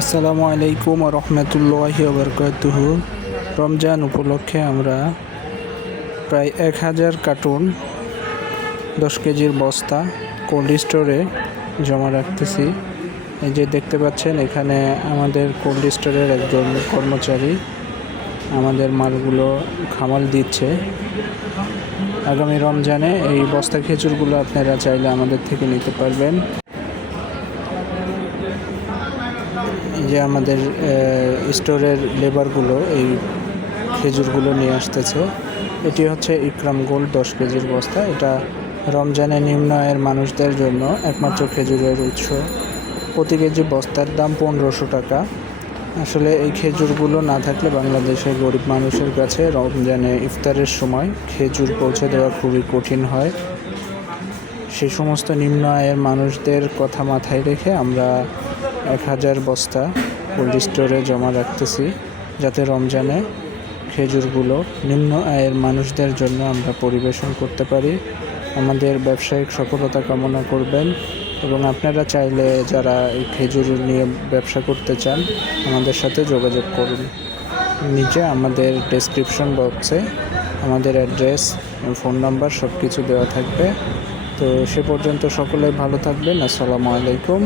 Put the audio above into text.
আসসালামু আলাইকুম রহমতুল্লাহি ওবরকাতুহু। রমজান উপলক্ষে আমরা প্রায় 1000 কার্টুন 10 কেজির বস্তা কোল্ড স্টোরে জমা রাখতেছি। এই যে দেখতে পাচ্ছেন, এখানে আমাদের কোল্ড স্টোরের একজন কর্মচারী আমাদের মালগুলো খামাল দিচ্ছে। আগামী রমজানে এই বস্তা খেজুরগুলো আপনারা চাইলে আমাদের থেকে নিতে পারবেন। যে আমাদের স্টোরের লেবারগুলো এই খেজুরগুলো নিয়ে আসতেছে। এটি হচ্ছে ইকরাম গোল্ড 10 কেজির বস্তা। এটা রমজানে নিম্ন আয়ের মানুষদের জন্য একমাত্র খেজুরের উৎস। প্রতি কেজি বস্তার দাম 1500 টাকা। আসলে এই খেজুরগুলো না থাকলে বাংলাদেশের গরিব মানুষের কাছে রমজানে ইফতারের সময় খেজুর পৌঁছে দেওয়া খুবই কঠিন হয়। সেই সমস্ত নিম্ন আয়ের মানুষদের কথা মাথায় রেখে আমরা 1000 বস্তা কোল্ড স্টোরে জমা রাখতেছি, যাতে রমজানে খেজুরগুলো নিম্ন আয়ের মানুষদের জন্য আমরা পরিবেশন করতে পারি। আমাদের ব্যবসায়িক সফলতা কামনা করবেন এবং আপনারা চাইলে যারা এই খেজুর নিয়ে ব্যবসা করতে চান আমাদের সাথে যোগাযোগ করুন। নিচে আমাদের ডেসক্রিপশন বক্সে আমাদের অ্যাড্রেস, ফোন নাম্বার সব কিছু দেওয়া থাকবে। তো সে পর্যন্ত সকলে ভালো থাকবেন। আসসালামু আলাইকুম।